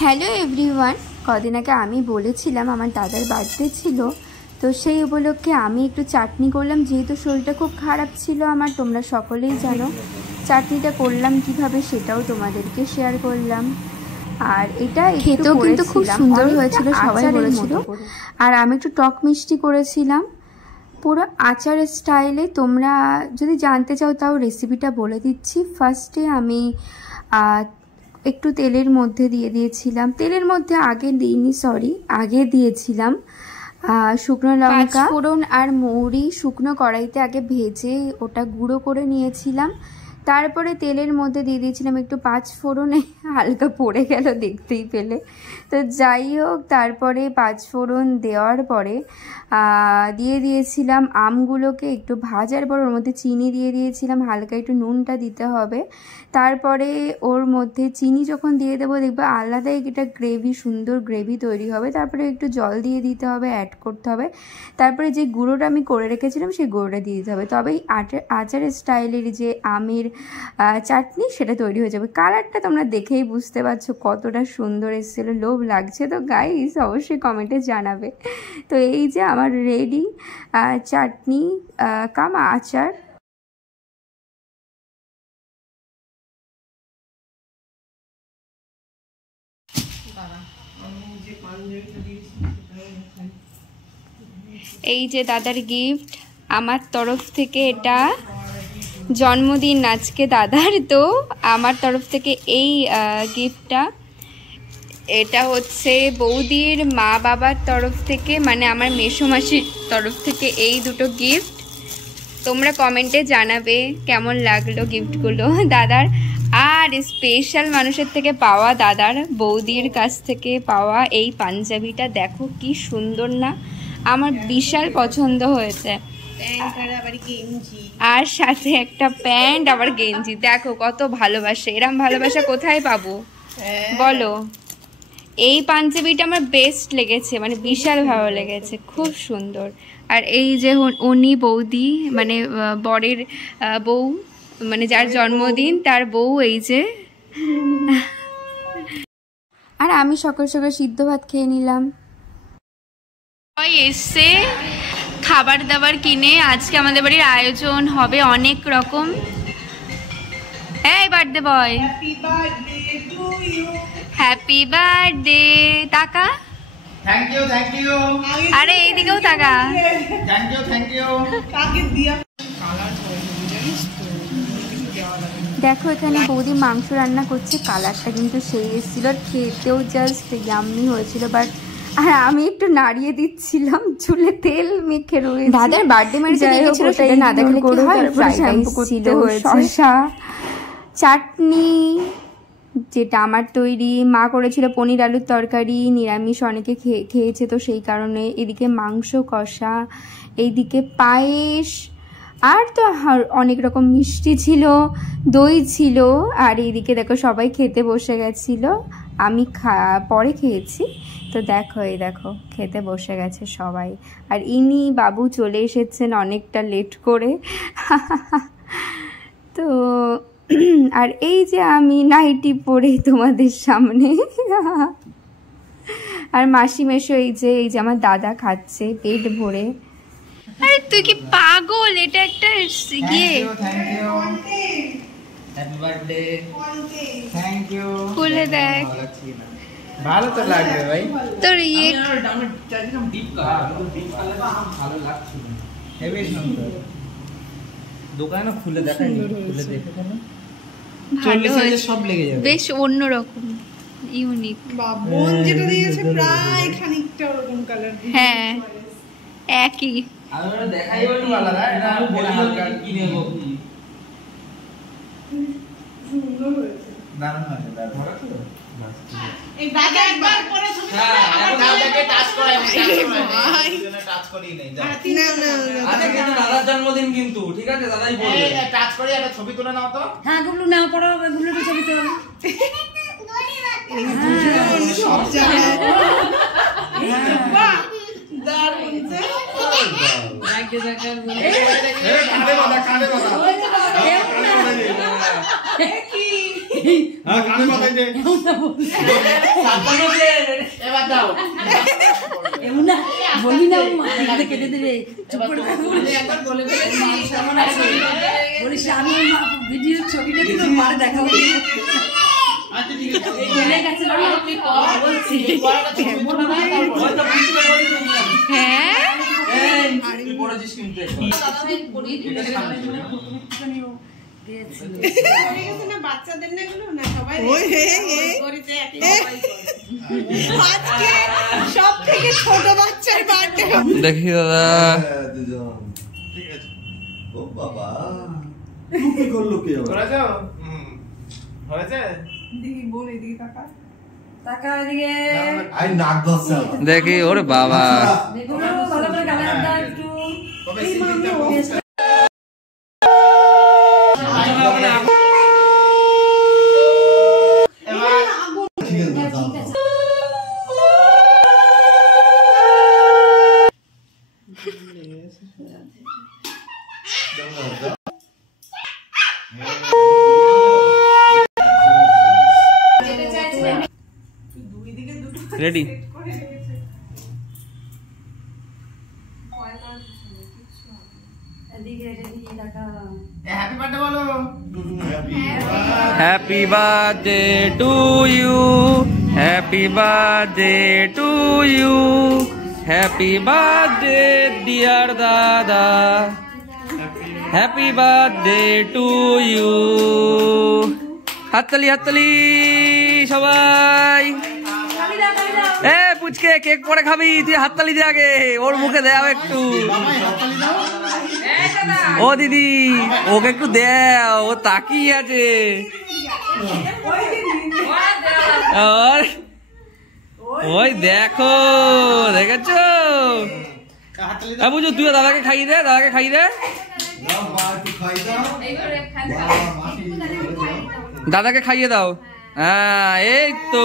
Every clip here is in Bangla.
হ্যালো এভরিওয়ান, কদিন আগে আমি বলেছিলাম আমার দাদার বার্থডে ছিল, তো সেই উপলক্ষে আমি একটু চাটনি করলাম। যেহেতু শরীরটা খুব খারাপ ছিল আমার, তোমরা সকলেই জানো। চাটনিটা করলাম কিভাবে সেটাও তোমাদেরকে শেয়ার করলাম। আর এটা খেতেও কিন্তু খুব সুন্দর হয়েছিল, সবাই বলেছিল। আর আমি একটু টক মিষ্টি করেছিলাম পুরো আচারের স্টাইলে। তোমরা যদি জানতে চাও তাও রেসিপিটা বলে দিচ্ছি। ফার্স্টে আমি একটু তেলের মধ্যে দিয়ে দিয়েছিলাম, তেলের মধ্যে আগে দিইনি, সরি, আগে দিয়েছিলাম শুকনো লঙ্কা, ফোড়ন আর মৌরি শুকনো কড়াইতে আগে ভেজে ওটা গুঁড়ো করে নিয়েছিলাম। তারপরে তেলের মধ্যে দিয়ে দিয়েছিলাম একটু পাঁচ ফোড়নে, হালকা পড়ে গেল দেখতেই পেলে। তো যাই হোক, তারপরে পাঁচ ফোড়ন দেওয়ার পরে দিয়ে দিয়েছিলাম আমগুলোকে একটু ভাজার পর ওর মধ্যে চিনি দিয়ে দিয়েছিলাম, হালকা একটু নুনটা দিতে হবে। তারপরে ওর মধ্যে চিনি যখন দিয়ে দেবো দেখবে আলাদাই এটা গ্রেভি, সুন্দর গ্রেভি তৈরি হবে। তারপরে একটু জল দিয়ে দিতে হবে, অ্যাড করতে হবে। তারপরে যে গুঁড়োটা আমি করে রেখেছিলাম সেই গুঁড়োটা দিয়ে দিতে হবে, তবেই আচারের স্টাইলের যে আমের চাটনি সেটা তৈরি হয়ে যাবে। কালারটা তোমরা দেখেই বুঝতে পারছো কতটা সুন্দর এসেছিলো, লোভ লাগছে তো গাইস, অবশ্যই কমেন্টে জানাবে। তো এই যে আমার রেডি চাটনি কাম আচার। এই যে দাদার গিফট আমার তরফ থেকে, এটা জন্মদিন আজকে দাদার, তো আমার তরফ থেকে এই গিফটটা। এটা হচ্ছে বৌদির মা বাবার তরফ থেকে, মানে আমার মেসোমাসির তরফ থেকে এই দুটো গিফট। তোমরা কমেন্টে জানাবে কেমন লাগলো গিফটগুলো দাদার। আর স্পেশাল মানুষের থেকে পাওয়া, দাদার বৌদির কাছ থেকে পাওয়া এই পাঞ্জাবিটা দেখো কি সুন্দর না, আমার বিশাল পছন্দ হয়েছে। আর সাথে একটা প্যান্ট আবার গেঞ্জি, দেখো কত ভালোবাসে। এরম ভালোবাসা কোথায় পাবো বলো? এই পাঞ্জাবিটা আমার বেস্ট লেগেছে, মানে বিশাল ভালো লেগেছে, খুব সুন্দর। আর এই যে উনি বৌদি, মানে বরের বউ, মানে যার জন্মদিন তার বউ, এই যে। আর আমি সকাল সকাল সিদ্ধ ভাত খেয়ে নিলাম। এসছে খাবার দাবার কিনে, আজকে আমাদের বাড়ির আয়োজন হবে অনেক রকম। এই বার্থডে বয়, হ্যাপি বার্থডে, টাকা থ্যাংক ইউ থ্যাংক ইউ। আরে এইদিকেও টাকা, থ্যাংক ইউ থ্যাংক ইউ। দেখো এখানে বৌদি মাংস রান্না করছে, কালারটা কিন্তু সেই এসেছিল, আর খেতেও জাস্ট ইয়াম্মি হয়েছিল। বাট আর আমি একটু নাড়িয়ে দিচ্ছিলাম, চুলে তেল মেখে রয়েছে। দাদার বার্থডে মেরেছে দেখেছিল, সেটা না দেখলে কি হয়, ফ্রাইড রাইস ছিল, শসা, চাটনি যেটা আমার তৈরি, মা করেছিল পনির আলুর তরকারি, নিরামিষ অনেকে খেয়েছে তো সেই কারণে। এদিকে মাংস কষা, এইদিকে পায়েস, আর তো অনেক রকম মিষ্টি ছিল, দই ছিল। আর এইদিকে দেখো সবাই খেতে বসে গেছিলো, আমি পরে খেয়েছি। তো দেখো, এই দেখো খেতে বসে গেছে সবাই। আর ইনি বাবু চলে এসেছেন অনেকটা লেট করে। তো আর এই যে আমি নাইটি পরে তোমাদের সামনে। আর মাসি মেশো এই যে আমার দাদা খাচ্ছে পেট ভরে। আরে তুই কি পাগল, এটা একটা ইয়ে। Happy birthday, thank you. খুলে দেখ, ভালো তো লাগবে ভাই তোর ইয়ে। আমি চাইছিলাম ডিপ কালার, ডিপ কালার ভালো লাগছে, হেভি সুন্দর। দোকানে খুলে দেখাই, খুলে দেখে কেন ভালো হয়েছে, সব লেগে যাবে, বেশ অন্যরকম ইউনিক। বাবন যেটা দিয়েছে প্রায় খানিকটা ওরকম কালার, হ্যাঁ একই। আমি ওটা দেখাই একটু আলাদা, এটা আমি বলি হালকা কি নেব, সুন্দর হয়েছে, দারুণ হয়েছে, দারুণ আছে। এই ব্যাগে একবার পরে তুমি আমার দাদাকে টাচ করাই নাই, টাচ করি নাই, না না আরে কিন্তু দাদার জন্মদিন কিন্তু, ঠিক আছে দাদাই বলবে, এই টাচ করি একটা ছবি তুলে নাও তো। হ্যাঁ গুলো নাও, পড়ো গুলোর ছবি তোলো। সব জায়গায় বাহ দারুণ যে রাখতে রাখার বলে, এই কানে বাঁধা, কানে বাঁধা। কি হ্যাঁ কানে মাথায় দে এবার দাও এমন না বলি না মাথাটা কেটে দেবে চুপ করে একবার বলে বলে কেমন আছে বলিস আমি ভিডিও ছবিটা তো মারে দেখাবো আচ্ছা ঠিক আছে চলে গেছে না আপনি বলছি হ্যাঁ তুই পড়েছিস কিন্তু না বাচ্চাদের না এগুলো না সবাই করেছে একই আজকে সব থেকে ছোট বাচ্চার বার্থডে দেখি দাদা দুজন ঠিক আছে ও বাবা কি করলো কি আবার করেছো হয়েছে দেখি বোন এদিকে টাকা টাকা দিয়ে আই নাক দশা দেখি ওরে বাবা দেখো ভালো করে গালে হাত দাও একটু তবে সিলিটা ঠিক আছে দুই দিকে দুটো রেডি করে রেখেছে এদিকে এদিকে টাকা হ্যাপি বার্থডে বলো happy happy birthday to you happy birthday to you happy birthday dear দাদা হ্যাপি বার্থডে টু ইউ হাততালি হাততালি সবাই এ পুচকে কেক পরে খাবি তুই হাততালি দে আগে ওর মুখে দাও একটু বাবাই হাততালি দাও ও দিদি ওকে একটু দাও ও তাকিয়ে আছে আর ওই দেখো দেখেছো হাততালি হ্যাঁ বুঝো তুইও দাদাকে খাইয়ে দে দাদাকে খাইয়ে দে দাও মা একটু খাই দাও দাদাকে খাইয়ে দাও হ্যাঁ এই তো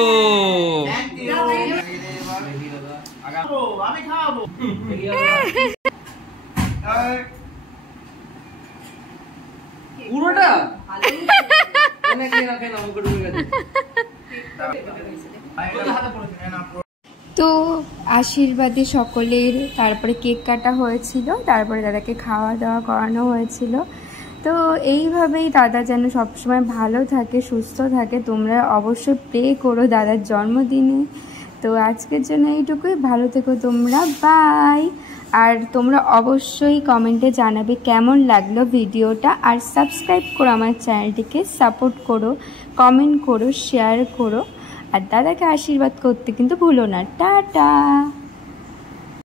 আমি খাওয়াবো পুরোটা তো আশীর্বাদে সকলের তারপরে কেক কাটা হয়েছিল, তারপরে দাদাকে খাওয়া দাওয়া করানো হয়েছিল। তো এইভাবেই দাদা যেন সবসময় ভালো থাকে, সুস্থ থাকে। তোমরা অবশ্যই প্রে করো দাদার জন্মদিনে। তো আজকের জন্য এইটুকুই, ভালো থেকো তোমরা, বাই। আর তোমরা অবশ্যই কমেন্টে জানাবে কেমন লাগলো ভিডিওটা, আর সাবস্ক্রাইব করো আমার চ্যানেলটিকে, সাপোর্ট করো, কমেন্ট করো, শেয়ার করো, আর দাদাকে আশীর্বাদ করতে কিন্তু ভুলো না। টাটা।